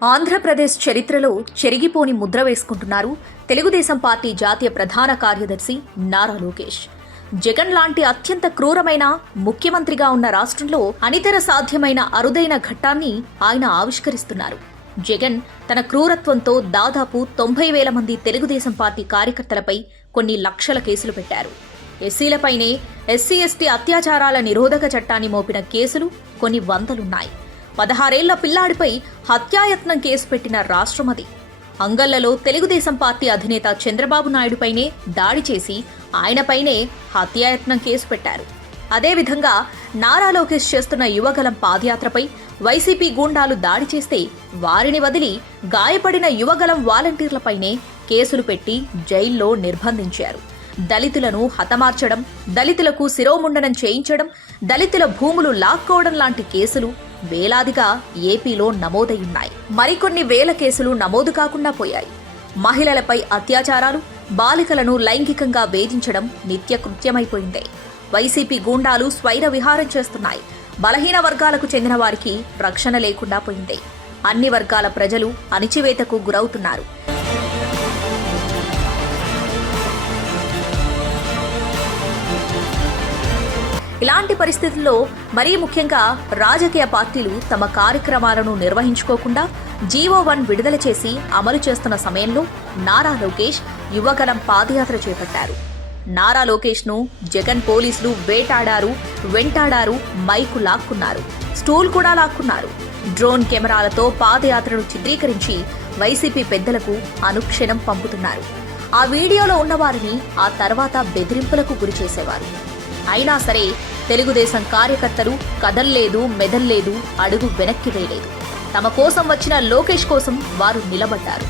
ఆంధ్రప్రదేశ్ చరిత్రలో చెరిగిపోని ముద్ర వేసుకుంటున్నారు తెలుగుదేశం పార్టీ జాతీయ ప్రధాన కార్యదర్శి నారా లోకేష్. జగన్ లాంటి అత్యంత క్రూరమైన ముఖ్యమంత్రిగా ఉన్న రాష్ట్రంలో అనితర సాధ్యమైన అరుదైన ఘట్టాన్ని ఆయన ఆవిష్కరిస్తున్నారు. జగన్ తన క్రూరత్వంతో దాదాపు 90,000 మంది తెలుగుదేశం పార్టీ కార్యకర్తలపై కొన్ని లక్షల కేసులు పెట్టారు. ఎస్సీలపైనే ఎస్సీ ఎస్టీ అత్యాచారాల నిరోధక చట్టాన్ని మోపిన కేసులు కొన్ని వందలున్నాయి. 16 ఏళ్ల పిల్లాడిపై హత్యాయత్నం కేసు పెట్టిన రాష్ట్రమది. అంగళ్లలో తెలుగుదేశం పార్టీ అధినేత చంద్రబాబు నాయుడుపైనే దాడి చేసి ఆయనపైనే హత్యాయత్నం కేసు పెట్టారు. అదేవిధంగా నారా లోకేష్ చేస్తున్న యువగలం పాదయాత్రపై వైసీపీ గూండాలు దాడి చేస్తే వారిని వదిలి గాయపడిన యువగలం వాలంటీర్లపైనే కేసులు పెట్టి జైల్లో నిర్బంధించారు. దళితులను హతమార్చడం, దళితులకు శిరోముండనం చేయించడం, దళితుల భూములు లాక్కోవడం లాంటి కేసులు వేలాదిగా ఏపీలో నమోదయ్యున్నాయి. మరికొన్ని వేల కేసులు నమోదు కాకుండా పోయాయి. మహిళలపై అత్యాచారాలు, బాలికలను లైంగికంగా వేధించడం నిత్యకృత్యమైపోయింది. వైసీపీ గూండాలు స్వైర విహారం చేస్తున్నాయి. బలహీన వర్గాలకు చెందిన వారికి రక్షణ లేకుండా పోయింది. అన్ని వర్గాల ప్రజలు అణిచివేతకు గురవుతున్నారు. ఇలాంటి పరిస్థితుల్లో మరీ ముఖ్యంగా రాజకీయ పార్టీలు తమ కార్యక్రమాలను నిర్వహించుకోకుండా జీవో 1 విడుదల చేసి అమలు చేస్తున్న సమయంలో నారా లోకేష్ యువగలం పాదయాత్ర చేపట్టారు. నారా లోకేష్ను జగన్ పోలీసులు వేటాడారు, వెంటాడారు, మైకు లాక్కున్నారు, స్టూల్ కూడా లాక్కున్నారు. డ్రోన్ కెమెరాలతో పాదయాత్రను చిత్రీకరించి వైసీపీ పెద్దలకు అనుక్షణం పంపుతున్నారు. ఆ వీడియోలో ఉన్నవారిని ఆ తర్వాత బెదిరింపులకు గురి చేసేవారు. అయినా సరే తెలుగుదేశం కార్యకర్తలు కదల్లేదు, మెదల్లేదు, అడుగు వెనక్కి వేయలేదు. తమ కోసం వచ్చిన లోకేష్ కోసం వారు నిలబడ్డారు.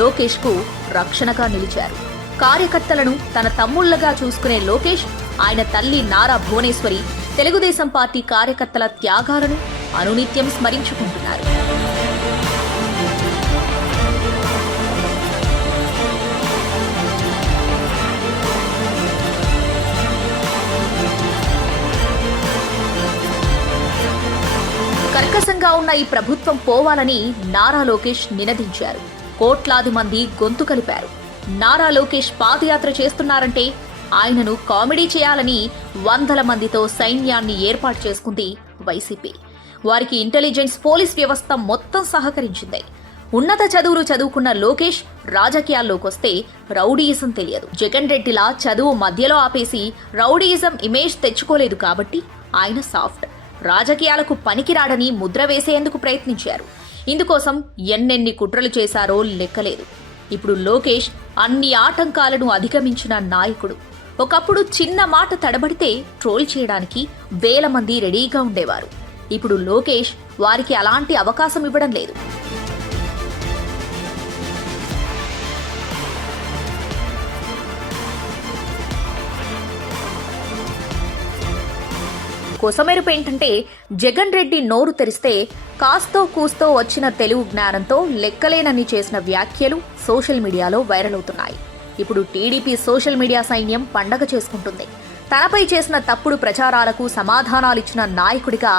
లోకేష్కు రక్షణగా నిలిచారు. కార్యకర్తలను తన తమ్ముళ్లగా చూసుకునే లోకేష్, ఆయన తల్లి నారా భువనేశ్వరి తెలుగుదేశం పార్టీ కార్యకర్తల త్యాగాలను అనునిత్యం స్మరించుకుంటున్నారు. కర్కశంగా ఉన్న ఈ ప్రభుత్వం పోవాలని నారా లోకేష్ నినదించారు. కోట్లాది మంది గొంతు కలిపారు. నారా లోకేష్ పాదయాత్ర చేస్తున్నారంటే ఆయనను కామెడీ చేయాలని వందల మందితో సైన్యాన్ని ఏర్పాటు చేసుకుంది వైసీపీ. వారికి ఇంటెలిజెన్స్, పోలీస్ వ్యవస్థ మొత్తం సహకరించింది. ఉన్నత చదువులు చదువుకున్న లోకేష్ రాజకీయాల్లోకొస్తే రౌడీయిజం తెలియదు. జగన్ రెడ్డిలా చదువు మధ్యలో ఆపేసి రౌడీయిజం ఇమేజ్ తెచ్చుకోలేదు కాబట్టి ఆయన సాఫ్ట్. రాజకీయాలకు పనికిరాడని ముద్ర వేసేందుకు ప్రయత్నించారు. ఇందుకోసం ఎన్నెన్ని కుట్రలు చేశారో లెక్కలేదు. ఇప్పుడు లోకేష్ అన్ని ఆటంకాలను అధిగమించిన నాయకుడు. ఒకప్పుడు చిన్న మాట తడబడితే ట్రోల్ చేయడానికి వేల మంది రెడీగా ఉండేవారు. ఇప్పుడు లోకేష్ వారికి అలాంటి అవకాశం ఇవ్వడం లేదు. కొసమెరుపు ఏంటంటే జగన్ రెడ్డి నోరు తెరిస్తే కాస్తో కూస్తో వచ్చిన తెలుగు జ్ఞానంతో లెక్కలేనన్ని చేసిన వ్యాఖ్యలు సోషల్ మీడియాలో వైరల్ అవుతున్నాయి. ఇప్పుడు టీడీపీ సోషల్ మీడియా సైన్యం పండగ చేసుకుంటుంది. తనపై చేసిన తప్పుడు ప్రచారాలకు సమాధానాలిచ్చిన నాయకుడిగా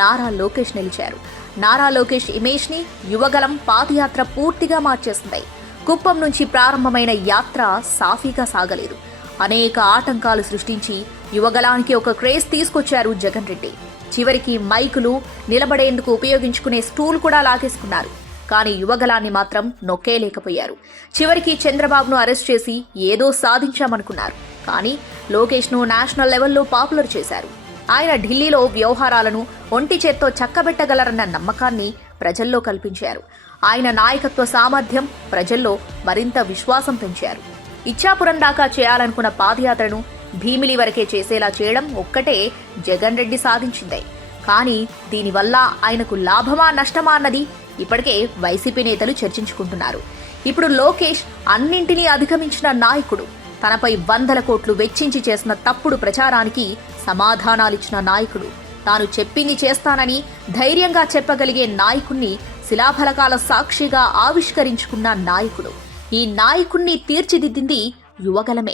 నారా లోకేష్ నిలిచారు. నారా లోకేష్ ఇమేజ్ ని యువగలం పాదయాత్ర పూర్తిగా మార్చేస్తుంది. కుప్పం నుంచి ప్రారంభమైన యాత్ర సాఫీగా సాగలేదు. అనేక ఆటంకాలు సృష్టించి యువగలానికి ఒక క్రేజ్ తీసుకొచ్చారు జగన్ రెడ్డి. చివరికి మైకులు, నిలబడేందుకు ఉపయోగించుకునే స్టూల్ కూడా లాగేసుకున్నారు. కానీ యువగలాన్ని మాత్రం నొక్కేయలేకపోయారు. చివరికి చంద్రబాబును అరెస్ట్ చేసి ఏదో సాధించామనుకున్నారు. కానీ లోకేష్ను నేషనల్ లెవెల్లో పాపులర్ చేశారు. ఆయన ఢిల్లీలో వ్యవహారాలను ఒంటి చేత్తో చక్కబెట్టగలరన్న నమ్మకాన్ని ప్రజల్లో కల్పించారు. ఆయన నాయకత్వ సామర్థ్యం ప్రజల్లో మరింత విశ్వాసం పెంచారు. ఇచ్చాపురం దాకా చేయాలనుకున్న పాదయాత్రను భీమిలి వరకే చేసేలా చేయడం ఒక్కటే జగన్ రెడ్డి సాధించిందే. కానీ దీనివల్ల ఆయనకు లాభమా నష్టమా అన్నది ఇప్పటికే వైసీపీ నేతలు చర్చించుకుంటున్నారు. ఇప్పుడు లోకేష్ అన్నింటినీ అధిగమించిన నాయకుడు. తనపై వందల కోట్లు వెచ్చించి చేసిన తప్పుడు ప్రచారానికి సమాధానాలిచ్చిన నాయకుడు. తాను చెప్పింది చేస్తానని ధైర్యంగా చెప్పగలిగే నాయకుణ్ణి శిలాఫలకాల సాక్షిగా ఆవిష్కరించుకున్న నాయకుడు. ఈ నాయకుణ్ణి తీర్చిదిద్దింది యువగలమే.